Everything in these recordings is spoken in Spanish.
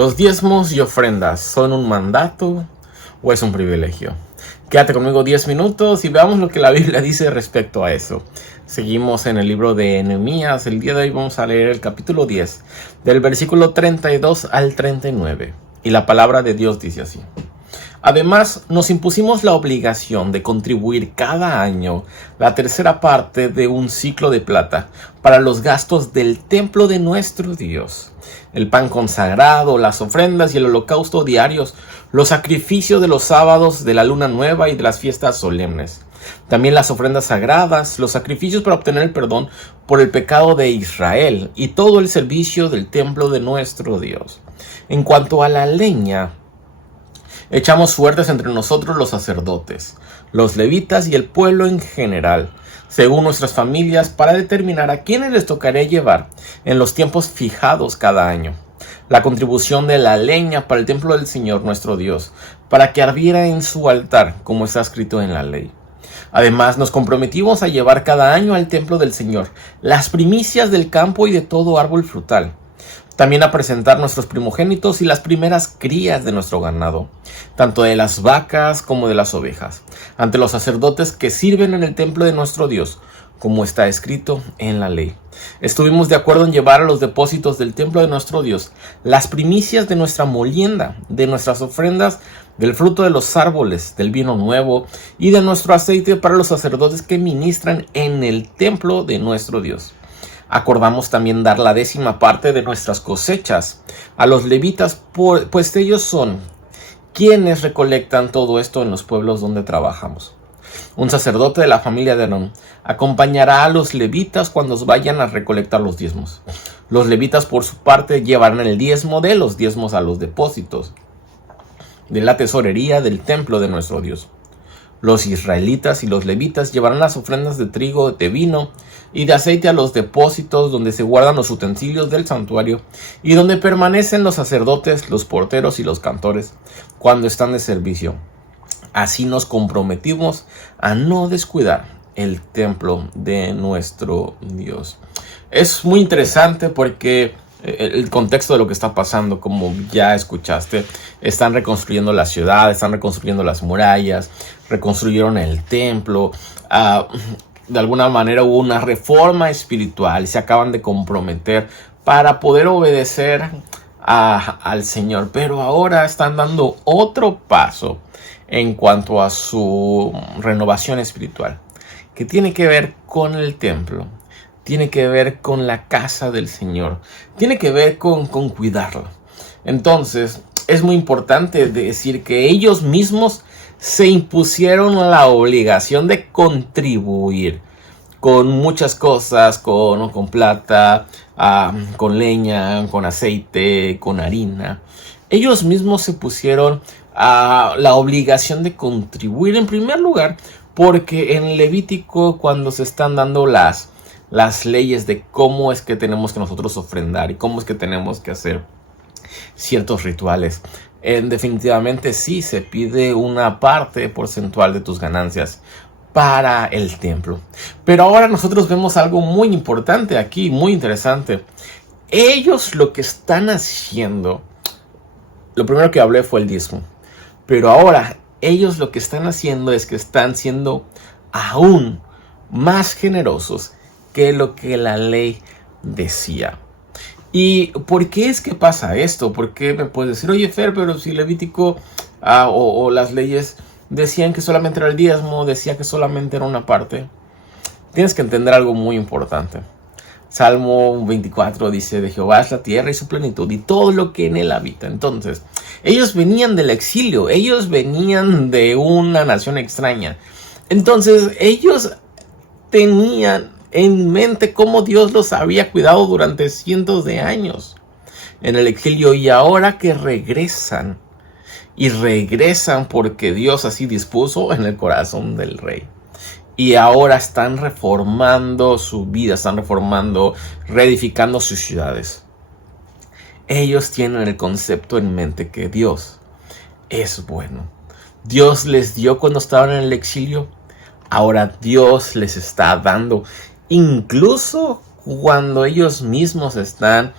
¿Los diezmos y ofrendas son un mandato o es un privilegio? Quédate conmigo 10 minutos y veamos lo que la Biblia dice respecto a eso. Seguimos en el libro de Nehemías. El día de hoy vamos a leer el capítulo 10, del versículo 32 al 39. Y la palabra de Dios dice así. Además, nos impusimos la obligación de contribuir cada año la tercera parte de un ciclo de plata para los gastos del templo de nuestro Dios, el pan consagrado, las ofrendas y el holocausto diarios, los sacrificios de los sábados, de la luna nueva y de las fiestas solemnes. También las ofrendas sagradas, los sacrificios para obtener el perdón por el pecado de Israel y todo el servicio del templo de nuestro Dios. En cuanto a la leña, echamos suertes entre nosotros los sacerdotes, los levitas y el pueblo en general, según nuestras familias, para determinar a quiénes les tocaría llevar en los tiempos fijados cada año la contribución de la leña para el templo del Señor nuestro Dios, para que ardiera en su altar, como está escrito en la ley. Además, nos comprometimos a llevar cada año al templo del Señor las primicias del campo y de todo árbol frutal. También a presentar nuestros primogénitos y las primeras crías de nuestro ganado, tanto de las vacas como de las ovejas, ante los sacerdotes que sirven en el templo de nuestro Dios, como está escrito en la ley. Estuvimos de acuerdo en llevar a los depósitos del templo de nuestro Dios las primicias de nuestra molienda, de nuestras ofrendas, del fruto de los árboles, del vino nuevo y de nuestro aceite para los sacerdotes que ministran en el templo de nuestro Dios. Acordamos también dar la 10ª parte de nuestras cosechas a los levitas, pues ellos son quienes recolectan todo esto en los pueblos donde trabajamos. Un sacerdote de la familia de Aarón acompañará a los levitas cuando vayan a recolectar los diezmos. Los levitas, por su parte, llevarán el diezmo de los diezmos a los depósitos de la tesorería del templo de nuestro Dios. Los israelitas y los levitas llevarán las ofrendas de trigo, de vino y de aceite a los depósitos donde se guardan los utensilios del santuario y donde permanecen los sacerdotes, los porteros y los cantores cuando están de servicio. Así nos comprometimos a no descuidar el templo de nuestro Dios. Es muy interesante porque el contexto de lo que está pasando, como ya escuchaste, están reconstruyendo la ciudad, están reconstruyendo las murallas, reconstruyeron el templo. De alguna manera hubo una reforma espiritual, se acaban de comprometer para poder obedecer al Señor, pero ahora están dando otro paso en cuanto a su renovación espiritual, que tiene que ver con el templo, tiene que ver con la casa del Señor, tiene que ver con cuidarlo. Entonces, es muy importante decir que ellos mismos se impusieron la obligación de contribuir con muchas cosas, con plata, con leña, con aceite, con harina. Ellos mismos se pusieron la obligación de contribuir en primer lugar, porque en Levítico, cuando se están dando las leyes de cómo es que tenemos que nosotros ofrendar y cómo es que tenemos que hacer ciertos rituales, definitivamente sí se pide una parte porcentual de tus ganancias para el templo. Pero ahora nosotros vemos algo muy importante aquí, muy interesante. Ellos lo que están haciendo, lo primero que hablé fue el diezmo, pero ahora ellos lo que están haciendo es que están siendo aún más generosos que lo que la ley decía. ¿Y por qué es que pasa esto? ¿Por qué me puedes decir, oye Fer, pero si Levítico o las leyes decían que solamente era el diezmo, decía que solamente era una parte? Tienes que entender algo muy importante. Salmo 24 dice, de Jehová es la tierra y su plenitud y todo lo que en él habita. Entonces, ellos venían del exilio, ellos venían de una nación extraña. Entonces, ellos tenían en mente cómo Dios los había cuidado durante cientos de años en el exilio, y ahora que regresan, y regresan porque Dios así dispuso en el corazón del rey. Y ahora están reformando su vida, están reformando, reedificando sus ciudades. Ellos tienen el concepto en mente que Dios es bueno. Dios les dio cuando estaban en el exilio. Ahora Dios les está dando, incluso cuando ellos mismos están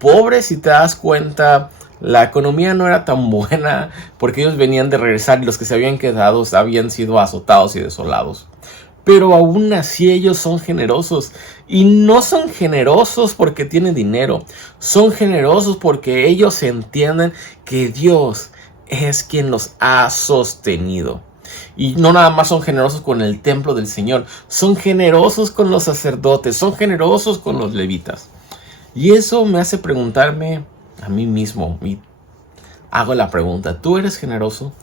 pobres, si te das cuenta, la economía no era tan buena porque ellos venían de regresar y los que se habían quedado habían sido azotados y desolados. Pero aún así ellos son generosos. Y no son generosos porque tienen dinero. Son generosos porque ellos entienden que Dios es quien los ha sostenido. Y no nada más son generosos con el templo del Señor. Son generosos con los sacerdotes. Son generosos con los levitas. Y eso me hace preguntarme a mí mismo. Y hago la pregunta. ¿Tú eres generoso?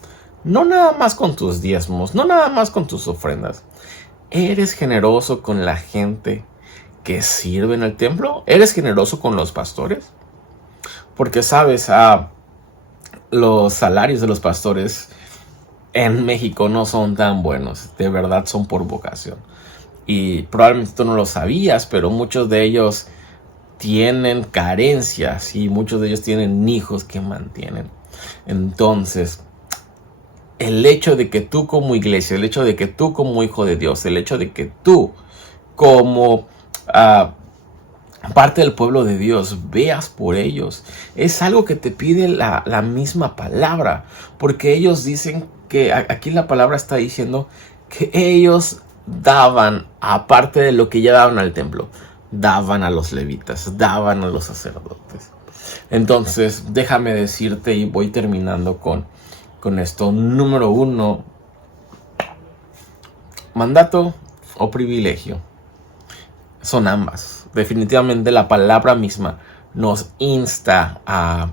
No nada más con tus diezmos. No nada más con tus ofrendas. ¿Eres generoso con la gente que sirve en el templo? ¿Eres generoso con los pastores? Porque sabes, los salarios de los pastores en México no son tan buenos. De verdad son por vocación. Y probablemente tú no lo sabías, pero muchos de ellos tienen carencias y muchos de ellos tienen hijos que mantienen. Entonces, el hecho de que tú como iglesia, el hecho de que tú como hijo de Dios, el hecho de que tú como parte del pueblo de Dios veas por ellos, es algo que te pide la misma palabra, porque ellos dicen que aquí la palabra está diciendo que ellos daban, aparte de lo que ya daban al templo, daban a los levitas, daban a los sacerdotes. Entonces, déjame decirte, y voy terminando con esto. Número 1, mandato o privilegio. Son ambas. Definitivamente la palabra misma nos insta a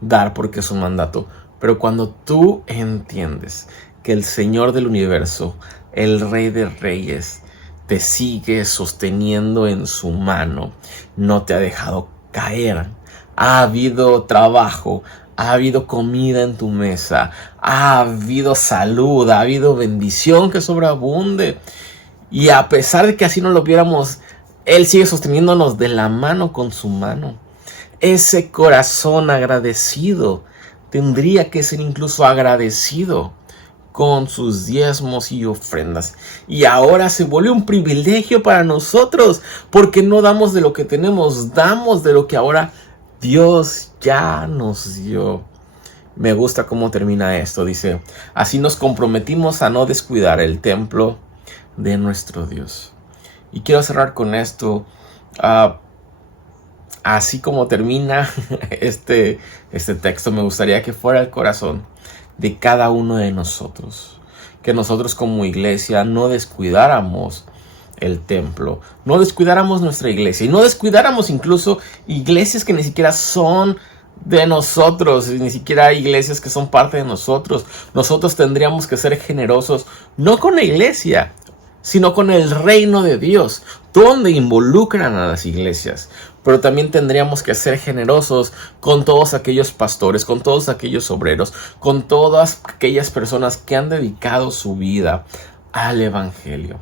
dar porque es un mandato. Pero cuando tú entiendes que el Señor del universo, el Rey de Reyes, te sigue sosteniendo en su mano, no te ha dejado caer, ha habido trabajo, ha habido comida en tu mesa, ha habido salud, ha habido bendición que sobreabunde. Y a pesar de que así no lo viéramos, Él sigue sosteniéndonos de la mano con su mano. Ese corazón agradecido tendría que ser incluso agradecido con sus diezmos y ofrendas. Y ahora se vuelve un privilegio para nosotros, porque no damos de lo que tenemos, damos de lo que ahora Dios ya nos dio. Me gusta cómo termina esto. Dice, así nos comprometimos a no descuidar el templo de nuestro Dios. Y quiero cerrar con esto. Así como termina este texto, me gustaría que fuera el corazón de cada uno de nosotros. Que nosotros como iglesia no descuidáramos el templo, no descuidáramos nuestra iglesia y no descuidáramos incluso iglesias que ni siquiera son de nosotros, ni siquiera hay iglesias que son parte de nosotros. Nosotros tendríamos que ser generosos, no con la iglesia, sino con el reino de Dios, donde involucran a las iglesias. Pero también tendríamos que ser generosos con todos aquellos pastores, con todos aquellos obreros, con todas aquellas personas que han dedicado su vida al evangelio.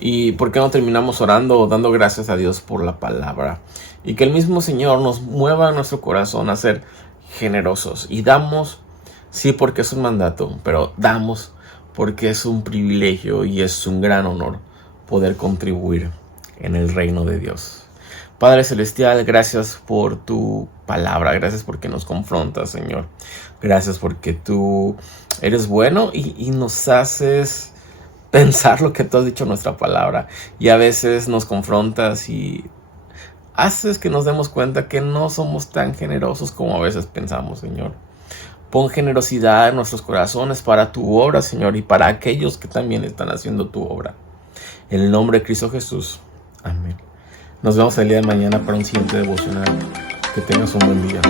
Y por qué no terminamos orando, dando gracias a Dios por la palabra. Y que el mismo Señor nos mueva nuestro corazón a ser generosos. Y damos, sí, porque es un mandato, pero damos porque es un privilegio y es un gran honor poder contribuir en el reino de Dios. Padre Celestial, gracias por tu palabra. Gracias porque nos confrontas, Señor. Gracias porque tú eres bueno y nos haces pensar lo que tú has dicho en nuestra palabra. Y a veces nos confrontas y haces que nos demos cuenta que no somos tan generosos como a veces pensamos, Señor. Pon generosidad en nuestros corazones para tu obra, Señor, y para aquellos que también están haciendo tu obra. En el nombre de Cristo Jesús. Amén. Nos vemos el día de mañana para un siguiente devocional. Que tengas un buen día.